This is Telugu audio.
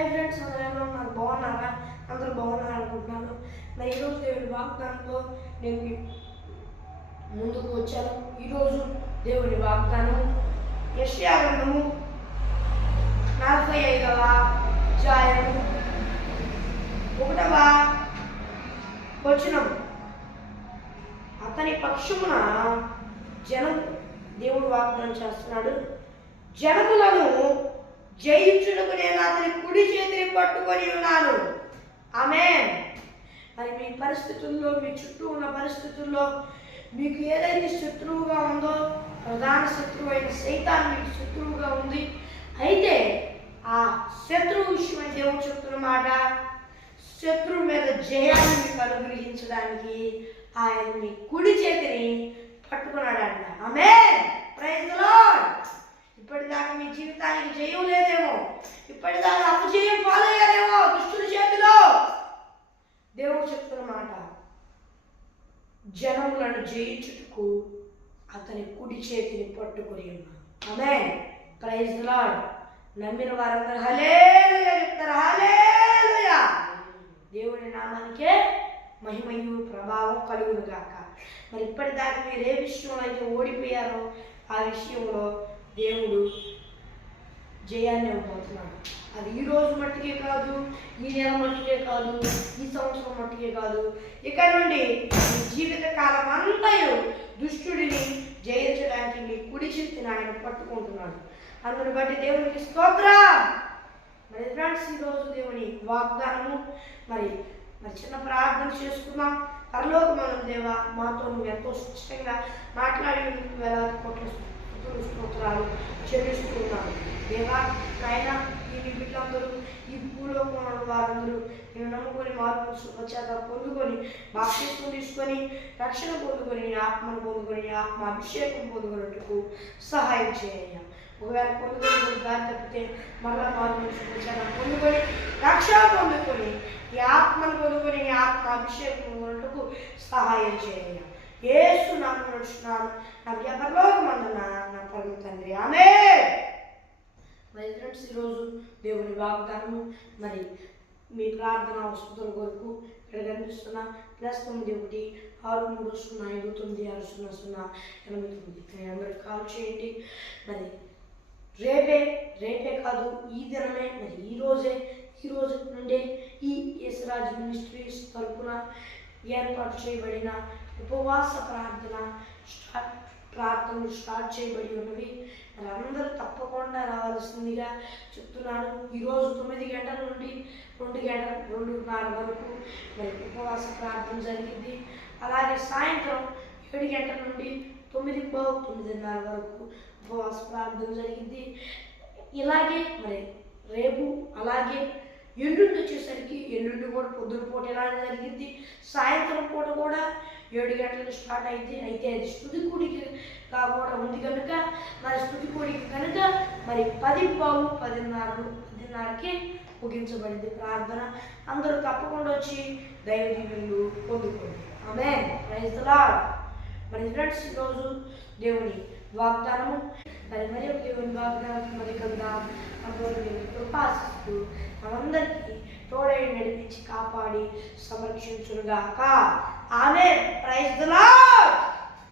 హాయ్ ఫ్రెండ్స్, అందరూ ఎలా ఉన్నారు? బాగున్నారా? అందరూ బాగున్నారు అనుకుంటున్నాను. మరి ఈరోజు దేవుడి వాగ్దానంతో నేను మీ ముందుకు వచ్చాను. ఈరోజు దేవుడి వాగ్దానం యెషయా గ్రంథము 45వ అధ్యాయము 1వ వచనం. అతని పక్షమున జనం దేవుడు వాగ్దానం చేస్తున్నాడు. జనములను జయించుటకు నేను అతని కుడి చేతిని పట్టుకొని ఉన్నాను. ఆమేన్. మరి మీ పరిస్థితుల్లో, మీ చుట్టూ ఉన్న పరిస్థితుల్లో మీకు ఏదైతే శత్రువుగా ఉందో, ప్రధాన శత్రువు అయిన సైతాన్ మీకు శత్రువుగా ఉంది. అయితే ఆ శత్రువు విషయమై దేవుడు చెప్తున్న మాట, శత్రువు మీద జయాన్ని మీకు అనుగ్రహించడానికి ఆయన మీ కుడి చేతిని పట్టుకున్నాడంట. ఆమేన్. Praise the Lord. ఇప్పటిదాకా మీ జీవితానికి జయం లేదేమో, ఇప్పటిదాకా అపజయం పాలయ్యారేమో దుష్టుడి చేతిలో. దేవుడు చెప్తున్న మాట, జనములను జయించుటకు అతని కుడి చేతిని పట్టుకొని ఉన్నాను. ఆమేన్. Praise the Lord. నమ్మిన వారందరూ హల్లెలూయా చెప్తారు. హల్లెలూయా. దేవుని నామానికే మహిమయు ప్రభావం కలుగును గాక. మరి ఇప్పటిదాకా మీరు ఏ విషయంలో అయితే ఓడిపోయారో ఆ విషయంలో దేవుడు జయాన్ని ఇవ్వబోతున్నాడు. అది ఈ రోజు మట్టుకే కాదు, ఈ నెల మట్టుకే కాదు, ఈ సంవత్సరం మట్టుకే కాదు, ఇక నుండి మీ జీవిత కాలం అంతయు దుష్టుడిని జయించడానికి మీ కుడి చేతిని ఆయన పట్టుకుంటున్నాడు. అందుని బట్టి దేవునికి స్తోత్రం. మరి ఫ్రెండ్స్, ఈరోజు దేవుని వాగ్దానము మరి చిన్న ప్రార్థన చేసుకుందాం. పరలోకమందున్న దేవా, మాతో నువ్వు ఎంతో స్పష్టంగా మాట్లాడి వేలాది కోట్ల స్తోత్రాలు చెల్లిస్తున్నాను. దేవా నాయన, ఈ బిడ్డలందరూ, ఈ భూలోకంలో వారందరూ నేను నమ్ముకొని మార్పు వచ్చాక పొందుకొని బాప్తిస్మం తీసుకొని రక్షణ పొందుకొని ఆత్మను పొందుకొని ఆత్మ అభిషేకం పొందుకున్నట్టుకు సహాయం చేయ. ఒకవేళ పొందుకొని దారి తప్పితే మరలా మార్పు వచ్చాక పొందుకొని రక్షణ పొందుకొని ఈ ఆత్మను పొందుకొని ఈ ఆత్మ అభిషేకం పొందుకున్నట్టుకు సహాయం చేయ. యేసు నామమున నడుచున్నాను నా పరలోకమందున్న నా పరమ తండ్రి. ఆమేన్. మరి ఫ్రెండ్స్, ఈరోజు దేవుని వాగ్దానము మరి మీ ప్రార్థన అవసరం కొరకు ఇక్కడ కనిపిస్తున్న +91 630 590 600 అందరికి కాల్ చేయండి. మరి రేపే కాదు, ఈ దినమే, మరి ఈ రోజు నుండే ఈ యేసురాజు మినిస్ట్రీస్ తరపున ఏర్పాటు చేయబడిన ఉపవాస ప్రార్థనలు స్టార్ట్ చేయబడి ఉన్నవి. మరి అందరూ తప్పకుండా రావాల్సిందిగా చెప్తున్నాను. ఈరోజు 9 గంటల నుండి 2:30 వరకు మరి ఉపవాస ప్రార్థన జరిగింది. అలాగే సాయంత్రం 7 గంటల నుండి 9:30 వరకు ఉపవాస ప్రార్థన జరిగింది. ఇలాగే మరి రేపు, అలాగే ఎల్లుండి వచ్చేసరికి ఎల్లుండి కూడా పొద్దున పూట ఇలాగే జరిగింది. సాయంత్రం పూట కూడా 7 గంటలకు స్టార్ట్ అయితే అది స్తుతి కూడికగా కూడా ఉంది కనుక, మరి స్తుతి కూడిక కనుక మరి 10:10కి ముగించబడింది ప్రార్థన. అందరూ తప్పకుండా వచ్చి దైవ దీవెనలు పొందుకోండి. ఆమేన్. Praise the Lord. మరి ఫ్రెండ్స్, ఈరోజు దేవుని వాగ్దానము మరి ఒక దేవుని వాగ్దానం మరి కృపాసిస్తూ మనందరికీ తోడై నడిపించి కాపాడి సంరక్షించునుగాక. ఆమేన్. Praise the lord.